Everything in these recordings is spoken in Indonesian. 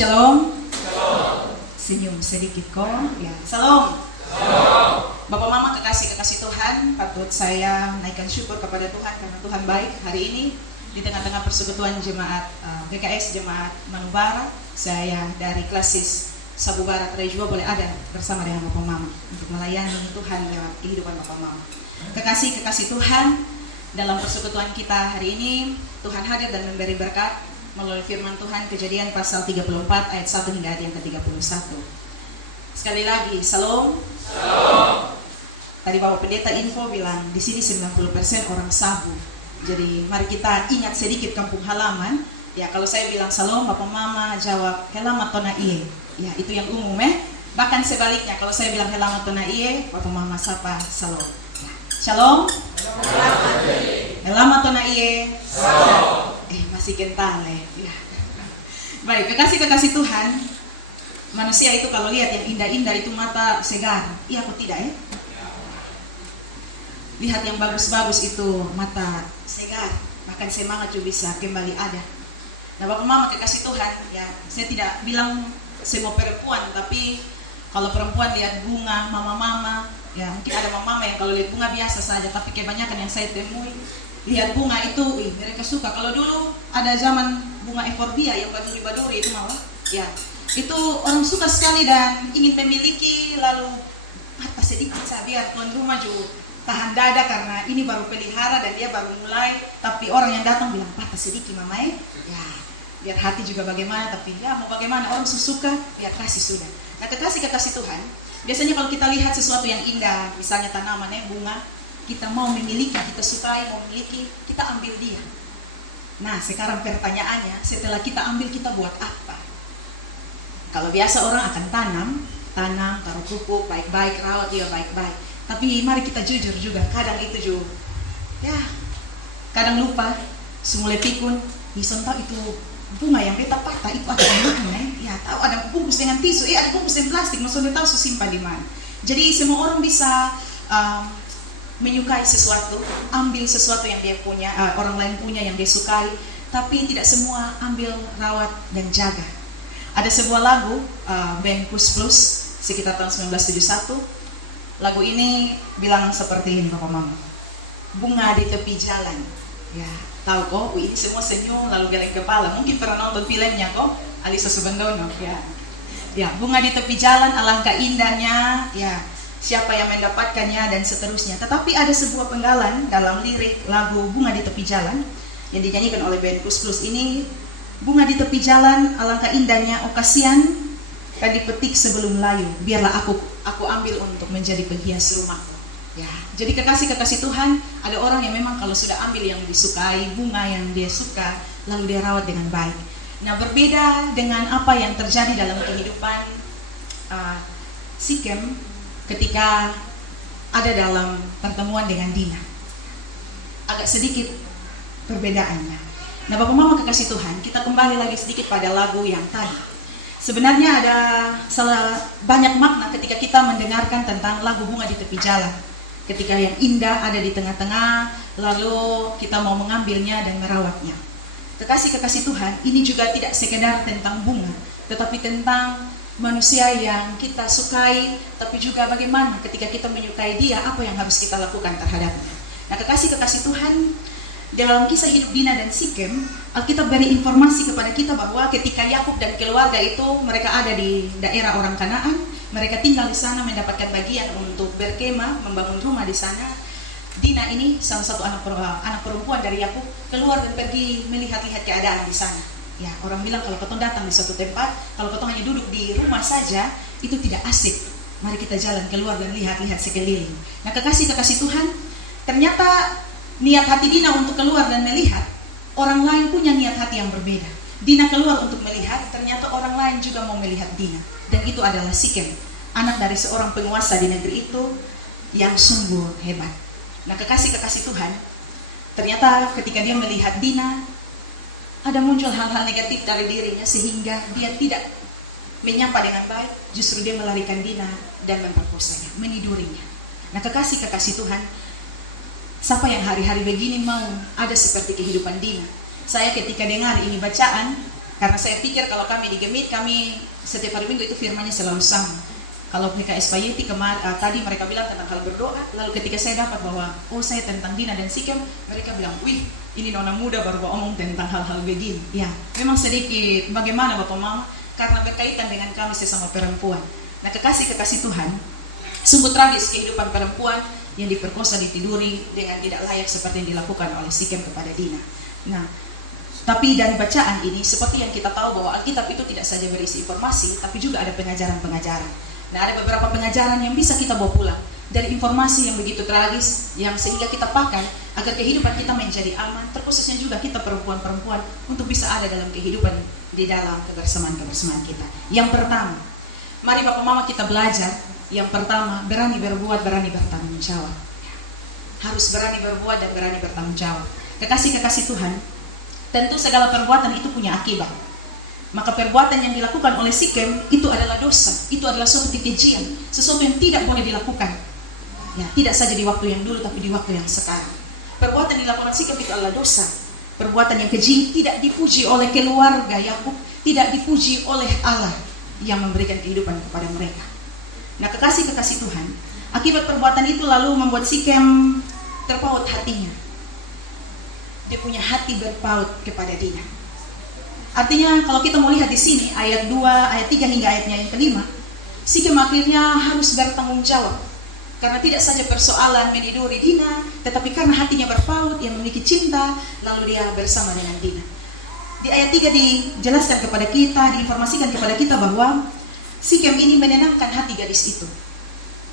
Shalom. Senyum sedikit kok. Ya, salam. Bapak Mama kekasih Tuhan, patut saya naikkan syukur kepada Tuhan karena Tuhan baik. Hari ini di tengah-tengah persekutuan jemaat BKS Jemaat Manubara, saya dari Klasis Sabu Barat Rejua boleh ada bersama dengan Bapak Mama untuk melayani Tuhan lewat kehidupan Bapak Mama. Kekasih Tuhan, dalam persekutuan kita hari ini Tuhan hadir dan memberi berkat melalui firman Tuhan Kejadian pasal 34 ayat 1 hingga ayat yang ke-31. Sekali lagi, salam. Tadi Bapak Pendeta info bilang di sini 90% orang Sabu. Jadi mari kita ingat sedikit kampung halaman. Ya, kalau saya bilang salam, Bapak Mama jawab helamat tona iye. Ya, itu yang umum Bahkan sebaliknya, kalau saya bilang helamat tona iye, Bapak Mama sapa salam. Shalom. Helamat tona iye. Masih kental ya. Baik, kekasih Tuhan, manusia itu kalau lihat yang indah-indah itu mata segar. Iya, aku tidak Lihat yang bagus-bagus itu mata segar, bahkan semangat juga bisa kembali ada. Nah, Bapak Mama kekasih Tuhan, ya, saya tidak bilang semua perempuan, tapi kalau perempuan lihat bunga, mama-mama, ya mungkin ada mama yang kalau lihat bunga biasa saja, tapi kebanyakan yang saya temui lihat bunga itu, mereka suka. Kalau dulu ada zaman bunga euphorbia yang baduri-baduri itu malah, ya itu orang suka sekali dan ingin memiliki, lalu mata sedikit saya biar tuan rumah juga tahan dada karena ini baru pelihara dan dia baru mulai, tapi orang yang datang bilang patah sedikit mama ya biar hati juga bagaimana, tapi ya mau bagaimana, orang suka biar kasih sudah. Nah, kekasih Tuhan, biasanya kalau kita lihat sesuatu yang indah, misalnya tanaman bunga, kita mau memiliki, kita sukai, mau memiliki, kita ambil dia. Nah, sekarang pertanyaannya, setelah kita ambil, kita buat apa? Kalau biasa orang akan tanam, taruh pupuk, baik-baik, rawat dia baik-baik. Tapi mari kita jujur juga, kadang itu juga, ya, kadang lupa, semula pikun, bisa tahu itu bunga yang beta patah itu ada di mana, ya tahu ada bungkus dengan tisu, ada bungkus dengan plastik, maksudnya tahu simpan di mana. Jadi semua orang bisa menyukai sesuatu, ambil sesuatu yang dia punya, orang lain punya yang dia sukai, tapi tidak semua ambil, rawat dan jaga. Ada sebuah lagu band Plus Plus sekitar tahun 1971. Lagu ini bilang seperti ini Bapak Mama. Bunga di tepi jalan. Ya, tahu kok, ini semua senyum lalu geleng kepala. Mungkin pernah nonton filmnya kok, Alisa Subandono, ya. Ya, bunga di tepi jalan alangkah indahnya, ya. Siapa yang mendapatkannya dan seterusnya. Tetapi ada sebuah penggalan dalam lirik lagu Bunga di Tepi Jalan yang dinyanyikan oleh band Plus Plus ini. Bunga di tepi jalan alangkah indahnya, oh kasihan kan dipetik sebelum layu. Biarlah aku ambil untuk menjadi penghias rumahku. Ya, jadi kekasih Tuhan, ada orang yang memang kalau sudah ambil yang disukai, bunga yang dia suka, lalu dia rawat dengan baik. Nah, berbeda dengan apa yang terjadi dalam kehidupan Sikem ketika ada dalam pertemuan dengan Dina. Agak sedikit perbedaannya. Nah, Bapak Mama kekasih Tuhan, kita kembali lagi sedikit pada lagu yang tadi. Sebenarnya ada banyak makna ketika kita mendengarkan tentang lagu Bunga di Tepi Jalan. Ketika yang indah ada di tengah-tengah, lalu kita mau mengambilnya dan merawatnya. Kekasih Tuhan, ini juga tidak sekedar tentang bunga, tetapi tentang manusia yang kita sukai, tapi juga bagaimana ketika kita menyukai dia, apa yang harus kita lakukan terhadapnya. Nah, kekasih Tuhan, dalam kisah hidup Dina dan Sikem, Alkitab beri informasi kepada kita bahwa ketika Yakub dan keluarga itu mereka ada di daerah orang Kanaan, mereka tinggal di sana mendapatkan bagian untuk berkemah, membangun rumah di sana. Dina ini salah satu anak perempuan dari Yakub keluar dan pergi melihat-lihat keadaan di sana. Ya, orang bilang kalau ketong datang di suatu tempat, kalau ketong hanya duduk di rumah saja, itu tidak asik. Mari kita jalan keluar dan lihat-lihat sekeliling. Nah, kekasih Tuhan, ternyata niat hati Dina untuk keluar dan melihat, orang lain punya niat hati yang berbeda. Dina keluar untuk melihat, ternyata orang lain juga mau melihat Dina. Dan itu adalah Sikem, anak dari seorang penguasa di negeri itu yang sungguh hebat. Nah, kekasih Tuhan, ternyata ketika dia melihat Dina, ada muncul hal-hal negatif dari dirinya sehingga dia tidak menyapa dengan baik, justru dia melarikan Dina dan memperkosanya, menidurinya. Nah, kekasih Tuhan, siapa yang hari-hari begini mau ada seperti kehidupan Dina? Saya ketika dengar ini bacaan, Karena saya pikir kalau kami di Gemit, kami setiap hari Minggu itu firmannya selalu sama. Kalau PKS Payeti tadi mereka bilang tentang hal berdoa, lalu ketika saya dapat bahwa saya tentang Dina dan Sikem, mereka bilang, wih, ini nona muda baru ngomong tentang hal-hal begini. Ya, memang sedikit bagaimana Bapak Mama, karena berkaitan dengan kami sesama perempuan. Nah, kekasih-kekasih Tuhan, sungguh tragis kehidupan perempuan yang diperkosa, ditiduri dengan tidak layak seperti yang dilakukan oleh Sikem kepada Dina. Nah, tapi dari bacaan ini, seperti yang kita tahu bahwa Alkitab itu tidak saja berisi informasi, tapi juga ada pengajaran-pengajaran. Nah, ada beberapa pengajaran yang bisa kita bawa pulang dari informasi yang begitu tragis, yang sehingga kita pakai agar kehidupan kita menjadi aman, terkhususnya juga kita perempuan-perempuan untuk bisa ada dalam kehidupan di dalam kebersamaan kita. Yang pertama, mari Bapak Mama kita belajar. Yang pertama, berani berbuat, berani bertanggung jawab. Harus berani berbuat dan berani bertanggung jawab. Kekasih-kekasih Tuhan, tentu segala perbuatan itu punya akibat. Maka perbuatan yang dilakukan oleh Sikem itu adalah dosa, itu adalah suatu kekejian, sesuatu yang tidak boleh dilakukan. Ya, tidak saja di waktu yang dulu, tapi di waktu yang sekarang. Perbuatan yang dilakukan Sikem itu adalah dosa. Perbuatan yang keji, tidak dipuji oleh keluarga Yakub, tidak dipuji oleh Allah yang memberikan kehidupan kepada mereka. Nah, kekasih-kekasih Tuhan, akibat perbuatan itu lalu membuat Sikem terpaut hatinya. Dia punya hati berpaut kepada Dina. Artinya kalau kita mau lihat di sini ayat 2, ayat 3 hingga ayatnya yang kelima, Sikem akhirnya harus bertanggung jawab. Karena tidak saja persoalan meniduri Dina, tetapi karena hatinya berpaut, yang memiliki cinta, lalu dia bersama dengan Dina. Di ayat 3 dijelaskan kepada kita, diinformasikan kepada kita bahwa Sikem ini menenangkan hati gadis itu.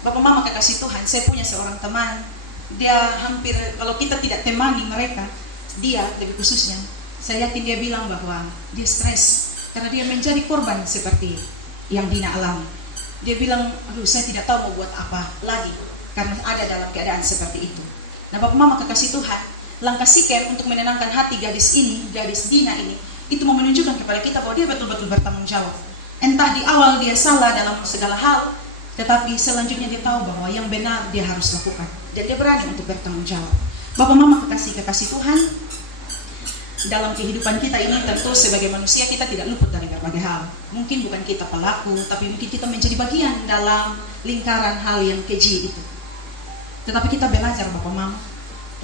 Bapak Mama kekasih Tuhan, saya punya seorang teman, dia hampir, kalau kita tidak temani mereka, dia lebih khususnya, saya yakin dia bilang bahwa dia stres karena dia menjadi korban seperti yang Dina alami. Dia bilang, aduh saya tidak tahu mau buat apa lagi karena ada dalam keadaan seperti itu. Nah Bapak Mama kekasih Tuhan, langkah Sikem untuk menenangkan hati gadis ini, gadis Dina ini, itu mau menunjukkan kepada kita bahwa dia betul-betul bertanggung jawab. Entah di awal dia salah dalam segala hal, tetapi selanjutnya dia tahu bahwa yang benar dia harus lakukan dan dia berani untuk bertanggung jawab. Bapak Mama kekasih Tuhan, dalam kehidupan kita ini tentu sebagai manusia kita tidak luput dari berbagai hal. Mungkin bukan kita pelaku, tapi mungkin kita menjadi bagian dalam lingkaran hal yang keji itu. Tetapi kita belajar Bapak Mama,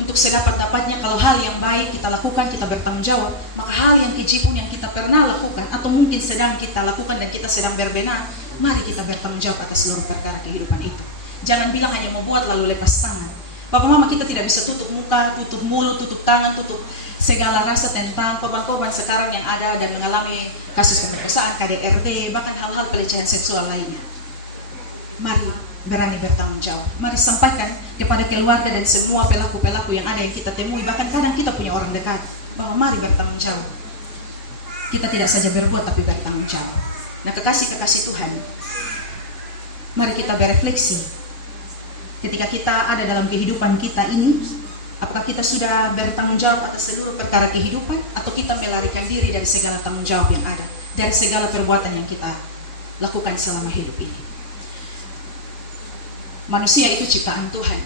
untuk sedapat-dapatnya kalau hal yang baik kita lakukan, kita bertanggung jawab, maka hal yang keji pun yang kita pernah lakukan atau mungkin sedang kita lakukan dan kita sedang berbenah, mari kita bertanggung jawab atas seluruh perkara kehidupan itu. Jangan bilang hanya mau buat lalu lepas tangan. Bapak Mama kita tidak bisa tutup muka, tutup mulut, tutup tangan, tutup segala rasa tentang korban-korban sekarang yang ada dan mengalami kasus pemerkosaan, KDRT, bahkan hal-hal pelecehan seksual lainnya. Mari berani bertanggung jawab. Mari sampaikan kepada keluarga dan semua pelaku-pelaku yang ada yang kita temui, bahkan kadang kita punya orang dekat, bahwa mari bertanggung jawab. Kita tidak saja berbuat tapi bertanggung jawab. Nah kekasih-kekasih Tuhan, mari kita berefleksi. Ketika kita ada dalam kehidupan kita ini, apakah kita sudah bertanggung jawab atas seluruh perkara kehidupan, atau kita melarikan diri dari segala tanggung jawab yang ada, dari segala perbuatan yang kita lakukan selama hidup ini. Manusia itu ciptaan Tuhan.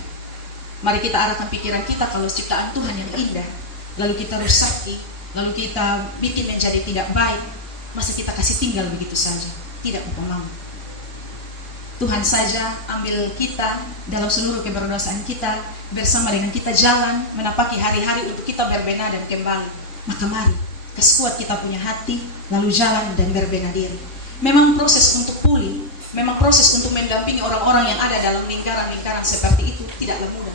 Mari kita arahkan pikiran kita kalau ciptaan Tuhan yang indah, lalu kita rusaki, lalu kita bikin menjadi tidak baik, masa kita kasih tinggal begitu saja? Tidak, Bapak Mama. Tuhan saja ambil kita dalam seluruh keberdosaan kita, bersama dengan kita jalan, menapaki hari-hari untuk kita berbenah dan kembali. Maka mari, kesekuat kita punya hati, lalu jalan dan berbenah diri. Memang proses untuk pulih, memang proses untuk mendampingi orang-orang yang ada dalam lingkaran-lingkaran seperti itu tidaklah mudah.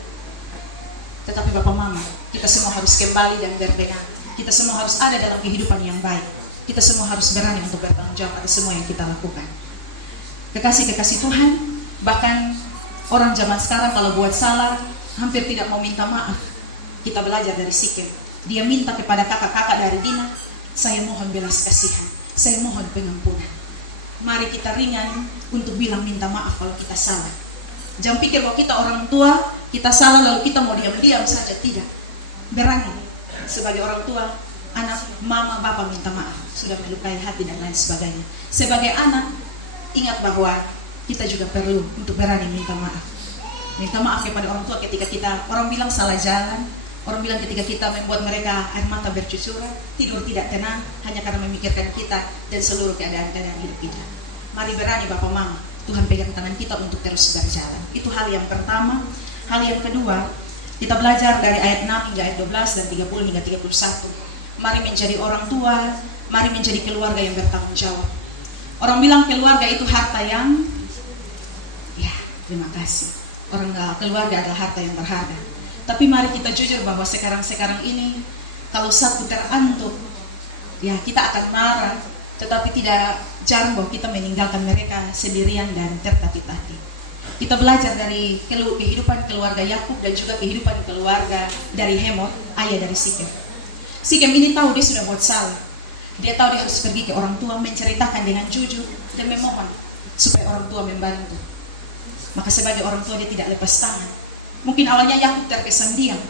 Tetapi Bapak Mama, kita semua harus kembali dan berbenah. Kita semua harus ada dalam kehidupan yang baik. Kita semua harus berani untuk bertanggung jawab atas semua yang kita lakukan. Kekasih-kekasih Tuhan, bahkan orang zaman sekarang kalau buat salah, hampir tidak mau minta maaf. Kita belajar dari Sikem. Dia minta kepada kakak-kakak dari Dina, saya mohon belas kasihan, saya mohon pengampunan. Mari kita ringan untuk bilang minta maaf kalau kita salah. Jangan pikir bahwa kita orang tua, kita salah lalu kita mau diam-diam saja. Tidak. Berani sebagai orang tua, anak, mama, bapak minta maaf, sudah melukai hati dan lain sebagainya. Sebagai anak, ingat bahwa kita juga perlu untuk berani minta maaf. Minta maaf kepada orang tua ketika kita, orang bilang salah jalan, Orang bilang ketika kita membuat mereka air mata bercucuran, tidur tidak tenang, hanya karena memikirkan kita dan seluruh keadaan-keadaan hidup kita. Mari berani Bapak Mama, Tuhan pegang tangan kita untuk terus berjalan. Itu hal yang pertama. Hal yang kedua, kita belajar dari ayat 6 hingga ayat 12 dan 30 hingga 31. Mari menjadi orang tua, mari menjadi keluarga yang bertanggung jawab. Orang bilang keluarga itu harta yang, ya terima kasih. Keluarga adalah harta yang berharga. Tapi mari kita jujur bahwa sekarang ini kalau satu terantuk, ya kita akan marah, tetapi tidak jarang bahwa kita meninggalkan mereka sendirian dan tertatih-tatih. Kita belajar dari kehidupan keluarga Yakub dan juga kehidupan keluarga dari Hemor, ayah dari Sikem. Sikem ini tahu dia sudah buat salah. Dia tahu dia harus pergi ke orang tua, menceritakan dengan jujur dan memohon supaya orang tua membantu. Maka sebagai orang tua dia tidak lepas tangan. Mungkin awalnya Yakub terkesan diam,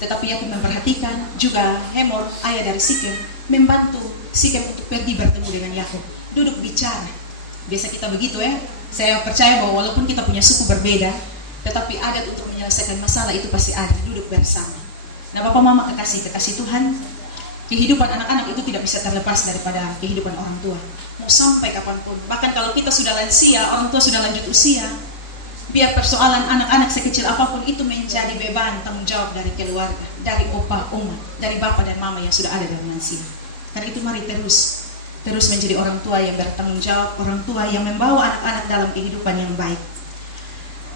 tetapi Yakub memperhatikan. Juga Hemor, ayah dari Sikem, membantu Sikem untuk pergi bertemu dengan Yakub, duduk bicara. Biasa kita begitu ya. Saya percaya bahwa walaupun kita punya suku berbeda, tetapi adat untuk menyelesaikan masalah itu pasti ada, duduk bersama. Nah Bapak Mama kekasih Tuhan, kehidupan anak-anak itu tidak bisa terlepas daripada kehidupan orang tua. Mau sampai kapanpun, bahkan kalau kita sudah lansia, orang tua sudah lanjut usia, biar persoalan anak-anak sekecil apapun itu menjadi beban tanggung jawab dari keluarga, dari opa, oma, dari bapak dan mama yang sudah ada dalam lansia. Karena itu mari terus menjadi orang tua yang bertanggung jawab, orang tua yang membawa anak-anak dalam kehidupan yang baik.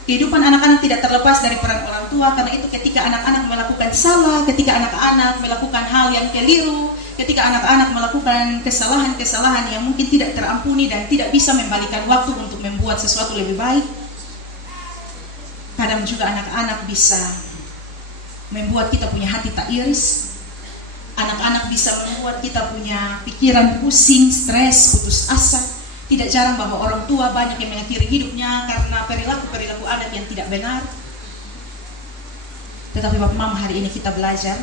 Kehidupan anak-anak tidak terlepas dari peran orang tua, karena itu ketika anak-anak melakukan salah, ketika anak-anak melakukan hal yang keliru, ketika anak-anak melakukan kesalahan-kesalahan yang mungkin tidak terampuni dan tidak bisa membalikan waktu untuk membuat sesuatu lebih baik, kadang juga anak-anak bisa membuat kita punya hati tak iris. Anak-anak bisa membuat kita punya pikiran pusing, stres, putus asa. Tidak jarang bahwa orang tua banyak yang mengakhiri hidupnya karena perilaku-perilaku anak yang tidak benar. Tetapi Bapak Mama, hari ini kita belajar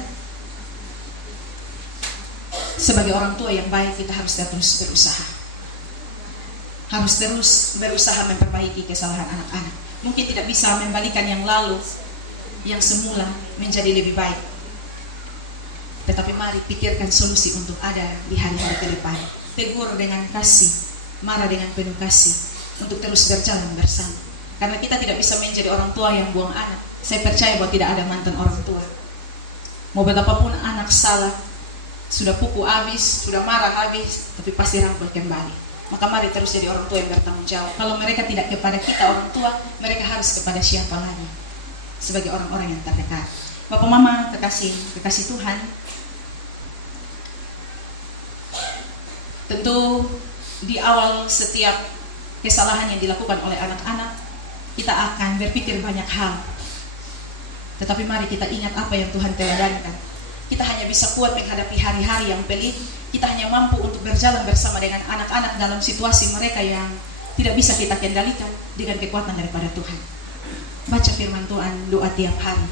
sebagai orang tua yang baik, kita harus terus berusaha. Harus terus berusaha memperbaiki kesalahan anak-anak. Mungkin tidak bisa membalikan yang lalu, yang semula menjadi lebih baik. Tetapi mari pikirkan solusi untuk ada di hari-hari ke depan. Tegur dengan kasih, marah dengan penuh kasih, untuk terus berjalan bersama. Karena kita tidak bisa menjadi orang tua yang buang anak. Saya percaya bahwa tidak ada mantan orang tua. Mau betapapun anak salah, sudah pukul habis, sudah marah habis, tapi pasti rangkul kembali. Maka mari terus jadi orang tua yang bertanggung jawab. Kalau mereka tidak kepada kita orang tua, mereka harus kepada siapa lagi? Sebagai orang-orang yang terdekat. Bapak Mama kekasih Tuhan, tentu di awal setiap kesalahan yang dilakukan oleh anak-anak, kita akan berpikir banyak hal. Tetapi mari kita ingat apa yang Tuhan teladankan. Kita hanya bisa kuat menghadapi hari-hari yang pelik. Kita hanya mampu untuk berjalan bersama dengan anak-anak dalam situasi mereka yang tidak bisa kita kendalikan dengan kekuatan daripada Tuhan. Baca firman Tuhan, doa tiap hari.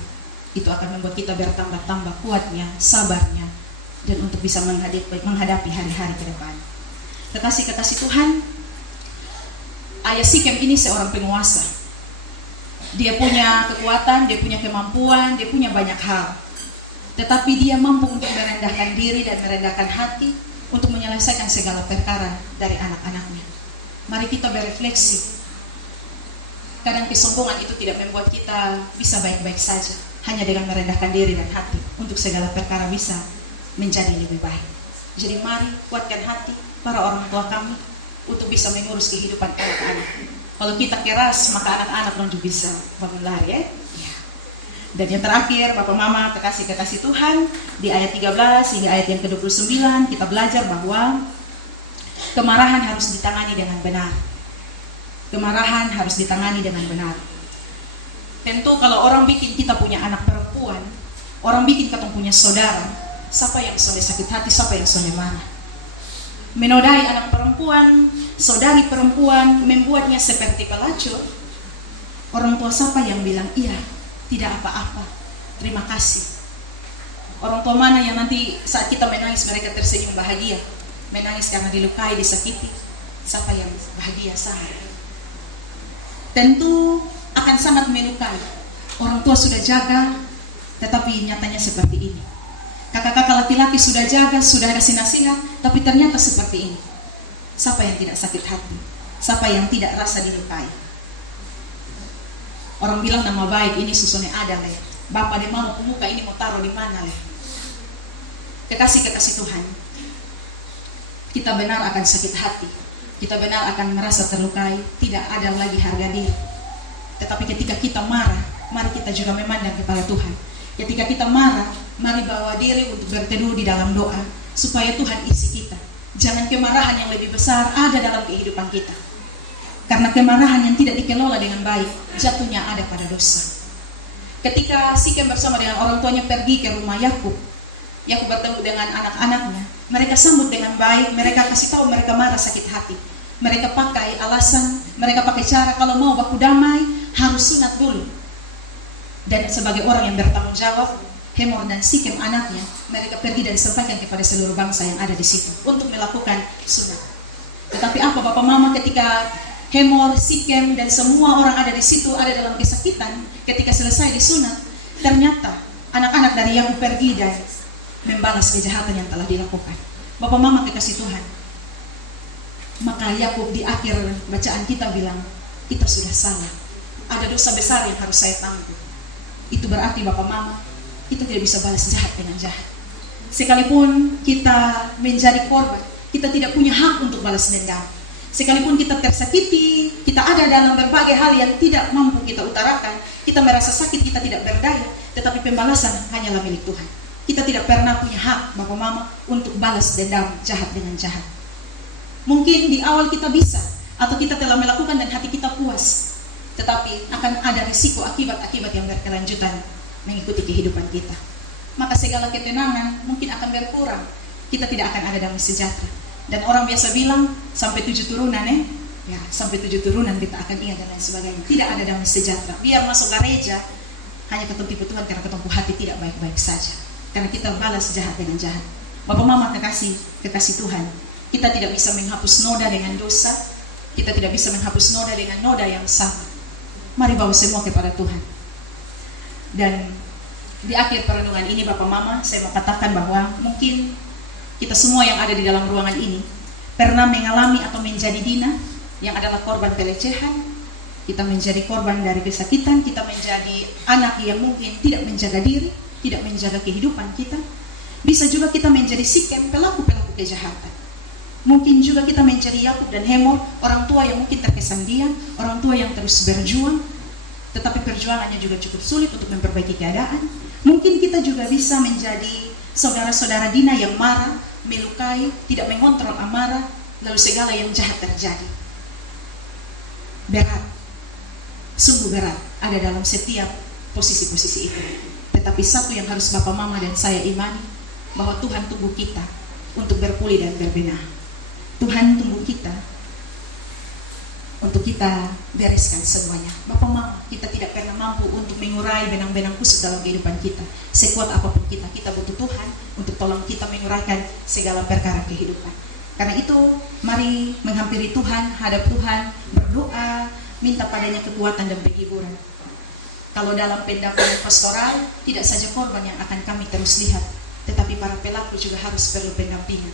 Itu akan membuat kita bertambah-tambah kuatnya, sabarnya, dan untuk bisa menghadapi hari-hari ke depan. Kekasih Tuhan, ayah Sikem ini seorang penguasa. Dia punya kekuatan, dia punya kemampuan, dia punya banyak hal. Tetapi dia mampu untuk merendahkan diri dan merendahkan hati untuk menyelesaikan segala perkara dari anak-anaknya. Mari kita berefleksi. Kadang kesombongan itu tidak membuat kita bisa baik-baik saja. Hanya dengan merendahkan diri dan hati untuk segala perkara bisa menjadi lebih baik. Jadi mari kuatkan hati para orang tua kami untuk bisa mengurus kehidupan anak-anak. Kalau kita keras, maka anak-anak juga bisa bangun lari ya. Dan yang terakhir, Bapak Mama kekasih Tuhan, di ayat 13 hingga ayat yang ke-29 kita belajar bahwa kemarahan harus ditangani dengan benar. Kemarahan harus ditangani dengan benar. Tentu kalau orang bikin kita punya anak perempuan, orang bikin kita punya saudara, siapa yang sonde sakit hati, siapa yang sonde marah? Menodai anak perempuan, saudari perempuan, membuatnya seperti pelacur. Orang tua siapa yang bilang iya, tidak apa-apa, terima kasih? Orang tua mana yang nanti saat kita menangis mereka tersenyum bahagia, menangis karena dilukai, disakiti? Siapa yang bahagia sangat? Tentu akan sangat melukai. Orang tua sudah jaga, tetapi nyatanya seperti ini. Kakak-kakak laki-laki sudah jaga, sudah kasih nasihat, tapi ternyata seperti ini. Siapa yang tidak sakit hati? Siapa yang tidak rasa dilukai? Orang bilang nama baik ini susune ada leh. Bapak dia mau pemuka ini mau taruh di mana leh? Kekasih-kekasih Tuhan, kita benar akan sakit hati, kita benar akan merasa terlukai, tidak ada lagi harga diri. Tetapi ketika kita marah, mari kita juga memandang kepada Tuhan. Ketika kita marah, mari bawa diri untuk berteduh di dalam doa, supaya Tuhan isi kita. Jangan kemarahan yang lebih besar ada dalam kehidupan kita. Karena kemarahan yang tidak dikelola dengan baik, jatuhnya ada pada dosa. Ketika Sikem bersama dengan orang tuanya pergi ke rumah Yakub bertemu dengan anak-anaknya, mereka sambut dengan baik, mereka kasih tahu mereka marah sakit hati. Mereka pakai alasan, mereka pakai cara kalau mau baku damai, harus sunat dulu. Dan sebagai orang yang bertanggung jawab, Hemor dan Sikem anaknya, mereka pergi dan sampaikan kepada seluruh bangsa yang ada di situ untuk melakukan sunat. Tetapi apa Bapak Mama, ketika Hemor, Sikem dan semua orang ada di situ ada dalam kesakitan, ketika selesai disunat, ternyata anak-anak dari Yakub pergi dan membalas kejahatan yang telah dilakukan. Bapak Mama kekasih Tuhan, maka Yakub di akhir bacaan kita bilang, kita sudah salah, ada dosa besar yang harus saya tanggung. Itu berarti Bapak Mama, kita tidak bisa balas jahat dengan jahat. Sekalipun kita menjadi korban, kita tidak punya hak untuk balas dendam. Sekalipun kita tersakiti, kita ada dalam berbagai hal yang tidak mampu kita utarakan, kita merasa sakit, kita tidak berdaya, tetapi pembalasan hanyalah milik Tuhan. Kita tidak pernah punya hak Bapak Mama untuk balas dendam jahat dengan jahat. Mungkin di awal kita bisa, atau kita telah melakukan dan hati kita puas, tetapi akan ada risiko akibat-akibat yang berkelanjutan mengikuti kehidupan kita. Maka segala ketenangan mungkin akan berkurang. Kita tidak akan ada damai sejahtera. Dan orang biasa bilang sampai 7 turunan ya sampai 7 turunan kita akan ingat dan lain sebagainya. Tidak ada damai sejahtera. Biar masuk gereja hanya ketemu tipu Tuhan karena ketemu hati tidak baik-baik saja. Karena kita balas jahat dengan jahat. Bapak Mama kekasih Tuhan, kita tidak bisa menghapus noda dengan dosa. Kita tidak bisa menghapus noda dengan noda yang sama. Mari bawa semua kepada Tuhan. Dan di akhir perenungan ini Bapak Mama, saya mau katakan bahwa mungkin kita semua yang ada di dalam ruangan ini pernah mengalami atau menjadi Dina yang adalah korban pelecehan. Kita menjadi korban dari kesakitan, kita menjadi anak yang mungkin tidak menjaga diri, tidak menjaga kehidupan kita. Bisa juga kita menjadi Sikem, pelaku-pelaku kejahatan. Mungkin juga kita menjadi Yakub dan Hemor, orang tua yang mungkin terkesan diam, orang tua yang terus berjuang, tetapi perjuangannya juga cukup sulit untuk memperbaiki keadaan. Mungkin kita juga bisa menjadi saudara-saudara Dina yang marah, melukai, tidak mengontrol amarah, lalu segala yang jahat terjadi. Berat, sungguh berat ada dalam setiap posisi-posisi itu. Tetapi satu yang harus Bapak Mama dan saya imani, bahwa Tuhan tunggu kita untuk berpulih dan berbenah. Tuhan tunggu kita untuk kita bereskan semuanya. Bapak Mama, kita tidak pernah mampu untuk mengurai benang-benang kusut dalam kehidupan kita. Sekuat apapun kita butuh Tuhan untuk tolong kita menguraikan segala perkara kehidupan. Karena itu, mari menghampiri Tuhan, hadap Tuhan, berdoa, minta padanya kekuatan dan penghiburan. Kalau dalam pendampingan pastoral, tidak saja korban yang akan kami terus lihat, tetapi para pelaku juga harus perlu pendampingan.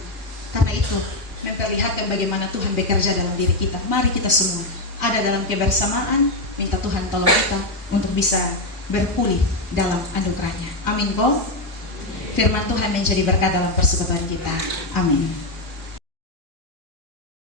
Karena itu, memperlihatkan bagaimana Tuhan bekerja dalam diri kita. Mari kita semua ada dalam kebersamaan, minta Tuhan tolong kita untuk bisa berpulih dalam anugerahnya. Amin. Firman Tuhan menjadi berkat dalam persekutuan kita. Amin.